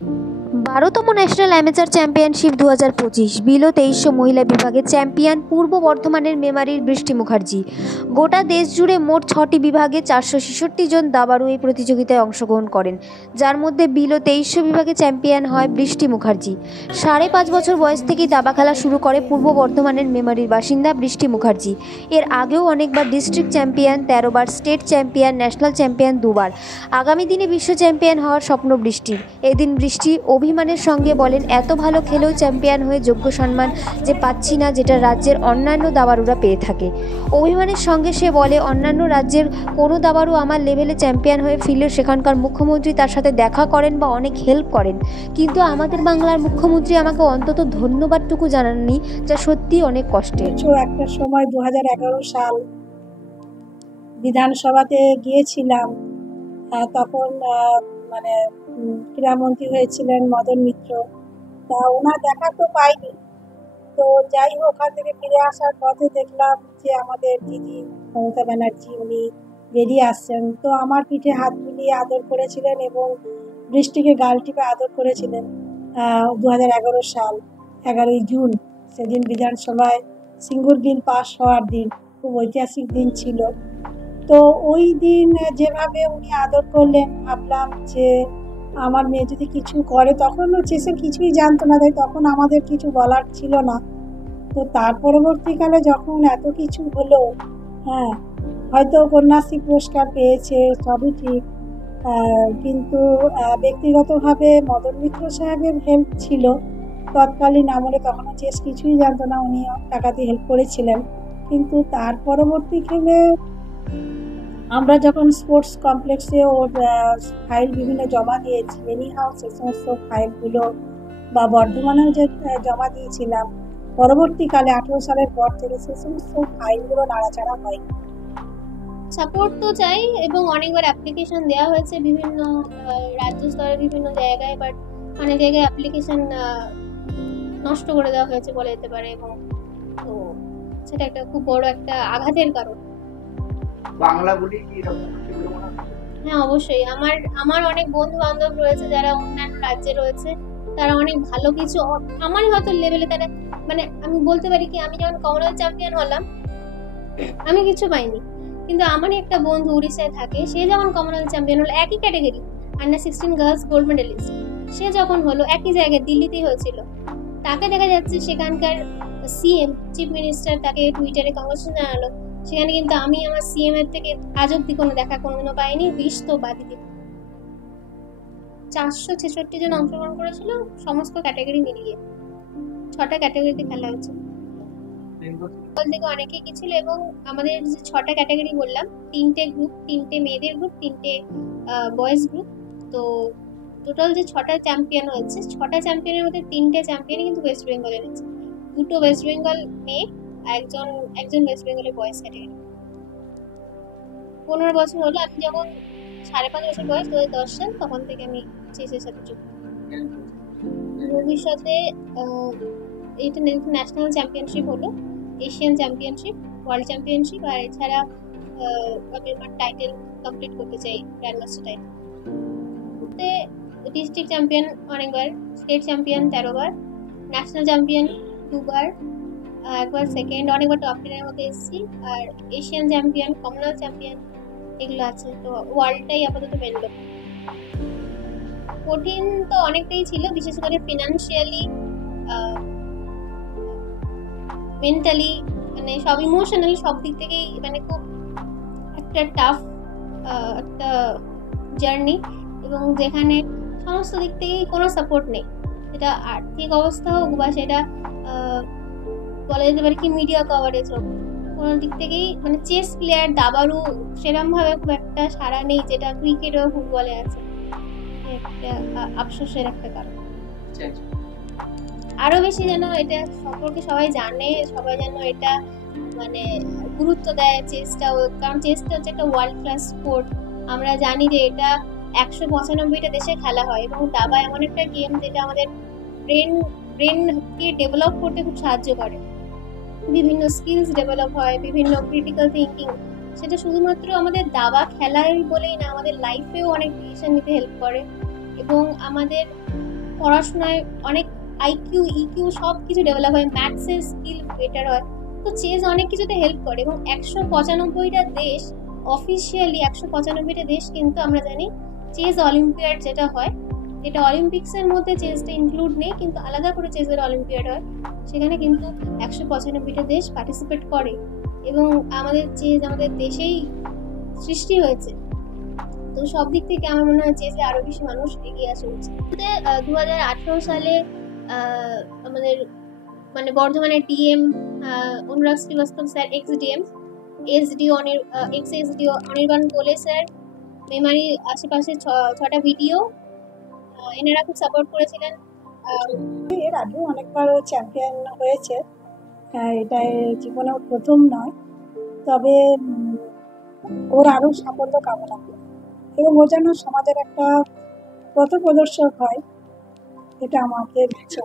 বারোতম national amateur championship 2025 below 2300 মহিলা বিভাগে চ্যাম্পিয়ন পূর্ব বর্ধমানের মেমারির বৃষ্টি মুখার্জি। গোটা দেশ জুড়ে মোট 6টি বিভাগে 466 জন দাবাড়ু এই প্রতিযোগিতায় অংশগ্রহণ করেন, যার মধ্যে বিলো 2300 বিভাগে চ্যাম্পিয়ন হয় বৃষ্টি মুখার্জি। 5.5 বছর বয়স থেকেই দাবা খেলা শুরু করে পূর্ব বর্ধমানের মেমারির বাসিন্দা বৃষ্টি মুখার্জি। এর আগেও অনেকবার ডিস্ট্রিক্ট চ্যাম্পিয়ন, 13 বার স্টেট চ্যাম্পিয়ন, ন্যাশনাল চ্যাম্পিয়ন 2 বার। আগামী দিনে বিশ্ব চ্যাম্পিয়ন হওয়ার স্বপ্ন বৃষ্টির। এদিন বৃষ্টি অভিমানের সঙ্গে বলেন, এত ভালো খেলেও চ্যাম্পিয়ন হয়ে যোগ্য সম্মান যে পাচ্ছি না, যেটা রাজ্যের অন্যান্য দাবাড়ুরা পেয়ে থাকে। অভিমানের সঙ্গে সে বলে, অন্যান্য রাজ্যের কোনো দাবাড়ু আমার লেভেলে চ্যাম্পিয়ন হয়ে ফিরলে সেখানকার মুখ্যমন্ত্রী তার সাথে দেখা করেন বা অনেক হেল্প করেন, কিন্তু আমাদের বাংলার মুখ্যমন্ত্রী আমাকে অন্তত ধন্যবাদটুকু জানাননি, যা সত্যিই অনেক কষ্টের। একটা সময় 2011 সাল বিধানসভাতে গিয়েছিলাম, তখন মানে ক্রীড়ামন্ত্রী হয়েছিলেন মদন মিত্র। তা ওনার দেখা তো পাইনি। তো যাই হোক, ওখান থেকে ফিরে আসার পথে দেখলাম যে আমাদের দিদি মমতা ব্যানার্জি উনি বেরিয়ে আসছেন। তো আমার পিঠে হাত বুলিয়ে আদর করেছিলেন এবং বৃষ্টিকে গাল টিপে আদর করেছিলেন। 2011 সাল 11ই জুন, সেদিন বিধানসভায় সিঙ্গুর বিল পাস হওয়ার দিন, খুব ঐতিহাসিক দিন ছিল। তো ওই দিন যেভাবে উনি আদর করলেন, ভাবলাম যে আমার মেয়ে যদি কিছু করে, তখন হচ্ছে সে কিছুই জানতো না, তাই তখন আমাদের কিছু বলার ছিল না। তো তার পরবর্তীকালে যখন এত কিছু হলো, হ্যাঁ হয়তো কন্যাশ্রী পুরস্কার পেয়েছে, সবই ঠিক, কিন্তু ব্যক্তিগতভাবে মদন মিত্র সাহেবের হেল্প ছিল তৎকালীন আমলে। তখনও চেস কিছুই জানতো না, উনি টাকাতে হেল্প করেছিলেন। কিন্তু তার পরবর্তীকালে আমরা যখন স্পোর্টস কমপ্লেক্সে ওর ফাইল বিভিন্ন জমা দিয়েছি, এনি হাউ সে সমস্ত ফাইলগুলো বা বর্ধমানেও যে জমা দিয়েছিলাম, পরবর্তীকালে 18 সালের পর থেকে সে সমস্ত ফাইলগুলো নাড়াচাড়া হয়। সাপোর্ট তো চাই এবং অনেকবার অ্যাপ্লিকেশন দেওয়া হয়েছে বিভিন্ন রাজ্য স্তরে বিভিন্ন জায়গায়, বাট অনেক জায়গায় অ্যাপ্লিকেশন নষ্ট করে দেওয়া হয়েছে বলা যেতে পারে, এবং তো সেটা একটা খুব বড় একটা আঘাতের কারণ। বাংলা বলি কি হ্যাঁ, অবশ্যই। আমার অনেক বন্ধু বান্ধব রয়েছে যারা অন্যান্য রাজ্যে রয়েছে, তারা অনেক ভালো কিছু আমারই হয়তো লেভেলে তারা, মানে আমি বলতে পারি কি, আমি যখন কমনওয়েলথ চ্যাম্পিয়ন হলাম আমি কিছু পাইনি, কিন্তু আমারই একটা বন্ধু উড়িষ্যায় থাকে, সে যখন কমনওয়েলথ চ্যাম্পিয়ন হলো একই category, under 16 girls gold medallist, সে যখন হলো একই জায়গায় দিল্লিতেই হয়েছিল, তাকে দেখা যাচ্ছে সেখানকার সিএম, চিফ মিনিস্টার তাকে টুইটারে কংগ্রেচুলেশন জানালো। সেখানে কিন্তু আমি আমার সিএম এর থেকে আজ অব্দি কোনো দেখা কোনোদিনও পাইনি। বিশ তো বাদই দিই, 466 জন অংশগ্রহণ করেছিল সমস্ত ক্যাটাগরি মিলিয়ে, 6টা ক্যাটাগরিতে খেলা হয়েছে। থেকে অনেকেই গেছিল এবং আমাদের যে 6টা ক্যাটাগরি বললাম, 3টে গ্রুপ, 3টে মেয়েদের গ্রুপ, 3টে বয়েজ গ্রুপ। তো টোটাল যে 6টা চ্যাম্পিয়ন হয়েছে, 6টা চ্যাম্পিয়নের মধ্যে 3টে চ্যাম্পিয়ন কিন্তু ওয়েস্ট বেঙ্গলের হয়েছে, 2টো ওয়েস্ট বেঙ্গল মেয়ে, একজন ওয়েস্ট বেঙ্গলের বয়েজ ক্যাটাগরি। 15 বছর হলো, আমি যখন 5.5 বছর বয়স 2010 সাল, তখন থেকে আমি চেসের সাথে যুক্ত। ভবিষ্যতে এটা ন্যাশনাল চ্যাম্পিয়নশিপ হলো, এশিয়ান চ্যাম্পিয়নশিপ, ওয়ার্ল্ড চ্যাম্পিয়নশিপ, আর এছাড়া আমি আমার টাইটেল কমপ্লিট করতে চাই, গ্র্যান্ডমাস্টার টাইটেল। ডিস্ট্রিক্ট চ্যাম্পিয়ন অনেকবার, স্টেট চ্যাম্পিয়ন 13 বার, ন্যাশনাল চ্যাম্পিয়ন 2 বার, একবার সেকেন্ড, অনেকবার টপ 10 এর মধ্যে এসেছি, আর এশিয়ান চ্যাম্পিয়ন, কমনওয়েলথ চ্যাম্পিয়ন এগুলো আছে। তো ওয়ার্ল্ডটাই আপাতত মেন লক্ষ্য। কঠিন তো অনেকটাই ছিল, বিশেষ করে ফিনান্সিয়ালি, মেন্টালি, মানে সব ইমোশনালি, সব দিক থেকেই মানে খুব একটা টাফ একটা জার্নি, এবং যেখানে সমস্ত দিক থেকেই কোনো সাপোর্ট নেই, সেটা আর্থিক অবস্থা হোক বা সেটা বলা যেতে পারে কি মিডিয়া কভারেজ হোক, কোনো দিক থেকেই মানে চেস প্লেয়ার, দাবাড়ু সেরকমভাবে খুব একটা সাড়া নেই, যেটা ক্রিকেট ও ফুটবলে আছে। একটা আফসোসের একটা কারণ। আরো বেশি যেন এটা সম্পর্কে সবাই জানে, সবাই যেন এটা মানে গুরুত্ব দেয় চেসটাও, কারণ চেসটা হচ্ছে একটা ওয়ার্ল্ড ক্লাস স্পোর্ট। আমরা জানি যে এটা 195টা দেশে খেলা হয়, এবং দাবা এমন একটা গেম যেটা আমাদের ব্রেনকে ডেভেলপ করতে খুব সাহায্য করে, বিভিন্ন স্কিলস ডেভেলপ হয়, বিভিন্ন ক্রিটিক্যাল থিঙ্কিং। সেটা শুধুমাত্র আমাদের দাবা খেলাই বলেই না, আমাদের লাইফেও অনেক ডিসিশন নিতে হেল্প করে, এবং আমাদের পড়াশোনায় অনেক আইকিউ ইকিউ সব কিছু ডেভেলপ হয়, ম্যাথসের স্কিল বেটার হয়। তো চেস অনেক কিছুতে হেল্প করে এবং 195টা দেশ, অফিসিয়ালি 195টা দেশ কিন্তু আমরা জানি চেস অলিম্পিয়াড যেটা হয়, এটা অলিম্পিক্সের মধ্যে চেসটা ইনক্লুড নেই, কিন্তু আলাদা করে চেসের অলিম্পিয়াড হয়, সেখানে কিন্তু 195টা দেশ পার্টিসিপেট করে এবং আমাদের চেস আমাদের দেশেই সৃষ্টি হয়েছে। তো সব দিক থেকে আমার মনে হয় চেসে আরো বেশি মানুষ এগিয়ে আসা উচিত। 2018 সালে আমাদের মানে বর্ধমানের DM Anurag Srivastava sir, ex DM, SDO ex SDO Anirban Gole sir Memari আশেপাশে 6টা ভিডিও এনারা খুব সাপোর্ট করেছিলেন। এর আগেও অনেকবার চ্যাম্পিয়ন হয়েছে, এটা জীবনে ওর প্রথম নয়, তবে ওর আরও সাফল্য কামনা করি এবং ও যেন সমাজের একটা পথ প্রদর্শক হয়, এটা আমাদের ইচ্ছা।